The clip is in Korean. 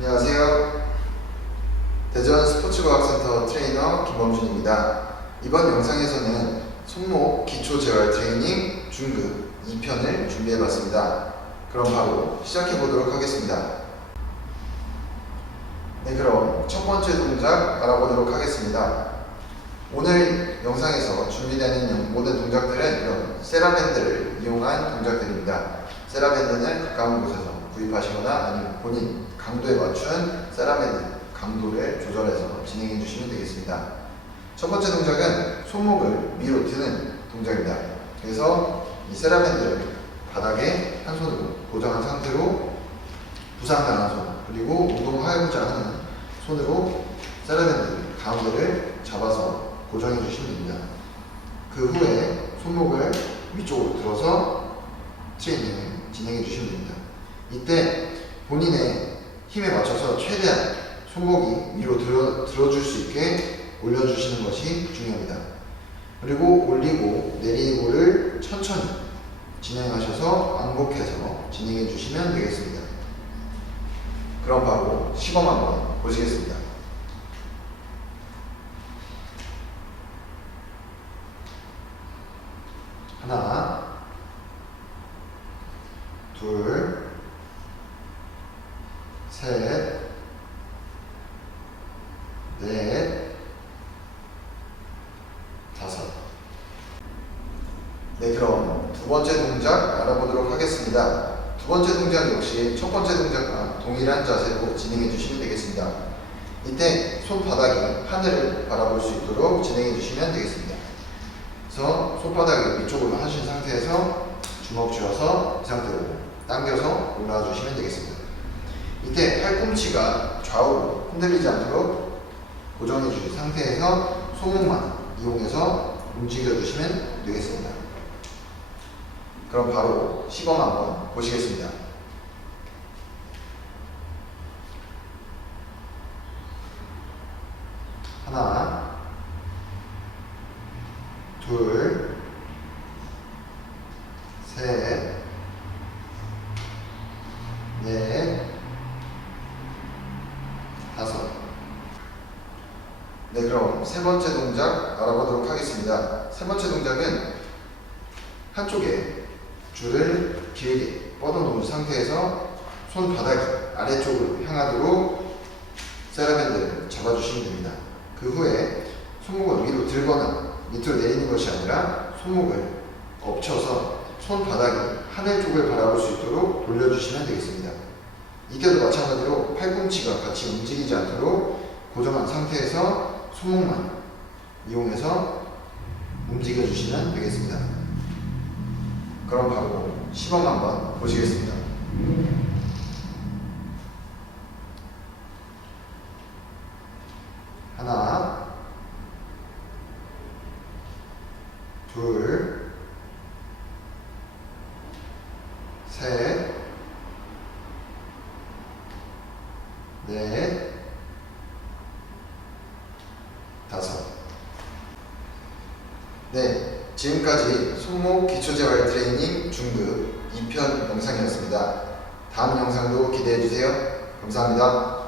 안녕하세요. 대전 스포츠과학센터 트레이너 김범준입니다. 이번 영상에서는 손목 기초 재활 트레이닝 중급 2편을 준비해봤습니다. 그럼 바로 시작해 보도록 하겠습니다. 네, 그럼 첫 번째 동작 알아보도록 하겠습니다. 오늘 영상에서 준비되는 모든 동작들은 이런 세라밴드를 이용한 동작들입니다. 세라밴드는 가까운 곳에서 구입하시거나 아니면 본인 강도에 맞춘 세라밴드 강도를 조절해서 진행해 주시면 되겠습니다. 첫 번째 동작은 손목을 위로 드는 동작입니다. 그래서 이 세라밴드를 바닥에 한 손으로 고정한 상태로 부상당한 손 그리고 운동하고자 하는 손으로 세라밴드 가운데를 잡아서 고정해 주시면 됩니다. 그 후에 손목을 위쪽으로 들어서 트레이닝을 진행해 주시면 됩니다. 이때 본인의 힘에 맞춰서 최대한 손목이 위로 들어, 들어줄 수 있게 올려주시는 것이 중요합니다. 그리고 올리고 내리고를 천천히 진행하셔서 반복해서 진행해 주시면 되겠습니다. 그럼 바로 시범 한번 보시겠습니다. 하나, 둘, 셋, 넷, 다섯. 네, 그럼 두 번째 동작 알아보도록 하겠습니다. 두 번째 동작 역시 첫 번째 동작과 동일한 자세로 진행해 주시면 되겠습니다. 이때 손바닥이 하늘을 바라볼 수 있도록 진행해 주시면 되겠습니다. 그래서 손바닥을 위쪽으로 하신 상태에서 주먹 쥐어서 이 상태로 당겨서 올라와 주시면 되겠습니다. 이때 팔꿈치가 좌우로 흔들리지 않도록 고정해 주신 상태에서 손목만 이용해서 움직여 주시면 되겠습니다. 그럼 바로 시범 한번 보시겠습니다. 하나, 둘, 셋, 넷, 다섯. 네, 그럼 세 번째 동작 알아보도록 하겠습니다. 세 번째 동작은 한쪽에 줄을 길게 뻗어놓은 상태에서 손바닥이 아래쪽으로 향하도록 세라밴드를 잡아주시면 됩니다. 그 후에 손목을 위로 들거나 밑으로 내리는 것이 아니라 손목을 엎쳐서 손바닥이 하늘 쪽을 바라볼 수 있도록 돌려주시면 되겠습니다. 이때도 마찬가지로 팔꿈치가 같이 움직이지 않도록 고정한 상태에서 손목만 이용해서 움직여 주시면 되겠습니다. 그럼 바로 시범 한번 보시겠습니다. 하나, 둘, 셋, 넷, 다섯. 네, 지금까지 손목 기초재활 트레이닝 중급 2편 영상이었습니다. 다음 영상도 기대해 주세요. 감사합니다.